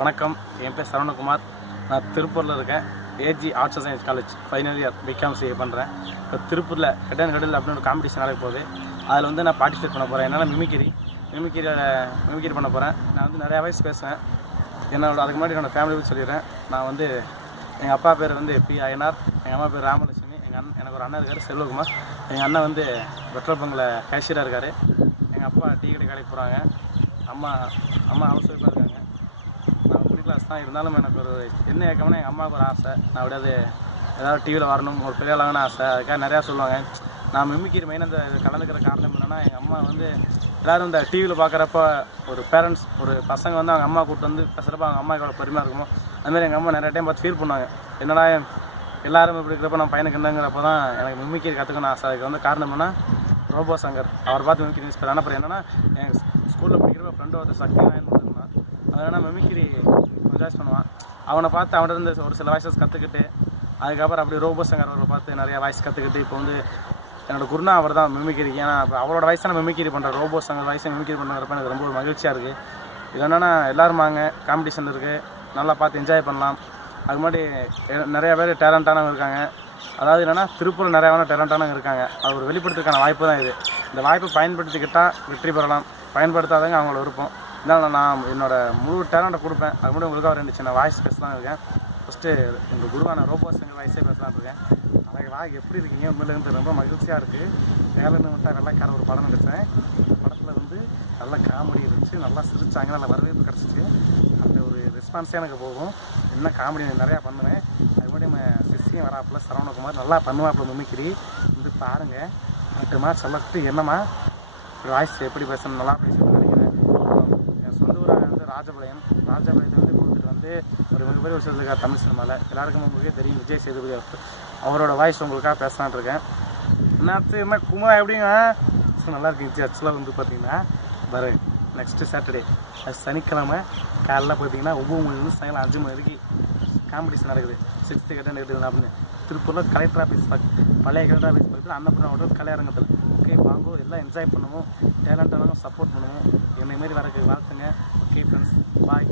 வணக்கம், என் பேர் சரவணகுமார். நான் திருப்பூரில் இருக்கேன். AG arts and science college final year BCom CA பண்ணுறேன். இப்போ திருப்பூரில் கடன் அப்படின்னு ஒரு காம்படிஷன் நடக்க போகுது. அதில் வந்து நான் பார்ட்டிசிபேட் பண்ண போகிறேன். என்னால் மிமிக்கிரி பண்ண போகிறேன். நான் வந்து நிறையா வயசு பேசுவேன். அதுக்கு முன்னாடி என்னோடய ஃபேமிலி பற்றி சொல்லிடுறேன். நான் வந்து எங்கள் அப்பா பேர் வந்து பி ஐயனார், எங்கள் அம்மா பேர் ராமலட்சுமி, எனக்கு ஒரு அண்ணன் இருக்கார் செல்வகுமார். எங்கள் அண்ணன் வந்து பெட்ரோல் பங்கில் கேஷியராக இருக்கார். எங்கள் அப்பா டீ கடை கடைக்கு போகிறாங்க. அம்மா ஹவுஸ் ஒய்ஃபாக இருக்காங்க. நான் மிடில் கிளாஸ் தான். இருந்தாலும் எனக்கு ஒரு என்ன ஏக்கம்னா எங்கள் அம்மாவுக்கு ஒரு ஆசை. நான் அப்படியே ஏதாவது டிவியில் வரணும், ஒரு பெரிய அளவுன்னு ஆசை. அதுக்காக நிறையா சொல்லுவாங்க. நான் மிமிக்கிரி மெயின் இந்த கலந்துக்கிற காரணம் என்னென்னா, எங்கள் அம்மா வந்து எல்லோரும் இந்த டிவியில் பார்க்குறப்ப ஒரு பேரண்ட்ஸ் ஒரு பசங்க வந்து அவங்க அம்மா கூப்பிட்டு வந்து பேசுகிறப்ப அவங்க அம்மா எவ்வளோ பெருமையாக இருக்குமோ அதுமாதிரி எங்கள் அம்மா நிறைய டைம் பார்த்து ஃபீல் பண்ணுவாங்க. என்னடா எல்லோரும் இப்படி இருக்கிறப்ப நம்ம பையனுக்கு என்னங்கிறப்ப தான் எனக்கு மிமிக்கிரி கற்றுக்கணும் ஆசை. அதுக்கு வந்து காரணம் என்னன்னா ரோபோ சங்கர், அவரை பார்த்து மிமிக்கிரி இன்ஸ்பயர் ஆனால். அப்புறம் என்னென்னா எங்கள் ஸ்கூலில் படிக்கிறப்ப ஃப்ரெண்டு ஒருத்தர் சக்தி நாயன் வந்துருந்தான். அதனால் மிமிக்கிரி என்ஜாய் பண்ணுவான். அவனை பார்த்து அவன்கிட்ட இருந்து ஒரு சில வாய்ஸஸ் கற்றுக்கிட்டு அதுக்கப்புறம் அப்படி ரோபோ சங்கர் அவரை பார்த்து நிறையா வாய்ஸ் கற்றுக்கிட்டு இப்போ வந்து என்னோடய குருனா அவர் தான் மிமிக்கிரி. ஏன்னா இப்போ அவரோட வயசான மிமிக்கிரி பண்ணுற ரோபோ சங்கர் வயசை மிமிக்கிரி பண்ணுறப்ப எனக்கு ரொம்ப மகிழ்ச்சியாக இருக்குது. இது என்னென்னா எல்லோரும் வாங்க, காம்படிஷன் இருக்குது, நல்லா பார்த்து என்ஜாய் பண்ணலாம். அது மாதிரி நிறையா பேர் டேலண்டானவங்க இருக்காங்க. அதாவது என்னென்னா திருப்பூரில் நிறையா டேலண்டானவங்க இருக்காங்க. அது ஒரு வெளிப்படுத்துறதுக்கான வாய்ப்பு தான் இது. இந்த வாய்ப்பை பயன்படுத்திக்கிட்டால் வெற்றி பெறலாம், பயன்படுத்தாதவங்க அவங்கள விருப்பம். இதனால் நான் என்னோடய முழு டேலண்ட்டை கொடுப்பேன். அது கூட உங்களுக்கு ஒரு 2 சின்ன வாய்ஸ் பேசலாம் இருக்கேன். ஃபஸ்ட்டு எங்கள் குருவான ரோபோ சங்கர் வாய்ஸே பேசலாம் இருக்கேன். எனக்கு வாய் எப்படி இருக்கீங்க? உண்மையிலேருந்து ரொம்ப மகிழ்ச்சியாக இருக்குது. வேலைன்னு விட்டால் வெள்ளைக்கார ஒரு படம் நடித்தேன். அந்த படத்தில் வந்து நல்ல காமெடி இருந்துச்சு, நல்லா சிரிச்சாங்க, நல்லா வரவேற்பு கிடச்சிச்சு. அந்த ஒரு ரெஸ்பான்ஸே எனக்கு போகும். என்ன காமெடி நிறையா பண்ணுவேன். அது மாதிரி நம்ம சிஷியம் வராப்பில் சரவணகுமார் நல்லா பண்ணுவாப்பில் மிமிக்கிரி வந்து பாருங்கள். 8 மார்க் சொல்லட்டு என்னம்மா வாய்ஸ் எப்படி பேசணும், நல்லா பேசணும்னு நினைக்கிறேன். என் சொந்த ஊராக வந்து ராஜபாளையத்தை வந்து கொடுத்துட்டு வந்து ஒரு மிகப்பெரிய விஷயம் இருக்கா தமிழ் சினிமாவில். எல்லாருக்கும் உங்களுக்கே தெரியும், விஜய் சேதுபதி அவரோட வாய்ஸ் உங்களுக்காக பேசலான் இருக்கேன். என்ன குமார் எப்படிங்க நல்லா இருக்கு. ஆக்சுவலாக வந்து பார்த்தீங்கன்னா வர நெக்ஸ்ட்டு சாட்டர்டே சனிக்கிழமை காலைல பார்த்தீங்கன்னா 9 மணிலேருந்து சாயங்காலம் 5 மணி வரைக்கும் காம்படிஷன் நடக்குது. 6th கட்டன் அப்படின்னு திருப்பூரில் கலெக்டர் ஆஃபீஸ் பழைய கலெக்டர் ஆஃபீஸ் பக்கத்தில் அன்னபூர்ணா ஹோட்டல் கலையரங்கத்தில். ஓகே, வாங்கோ, எல்லாம் என்ஜாய் பண்ணுவோம், டேலண்டானவங்க சப்போர்ட் பண்ணுவோம். என்னை மாரி வரக்கு வாழ்த்துங்க. ஓகே ஃப்ரெண்ட்ஸ், பாய்.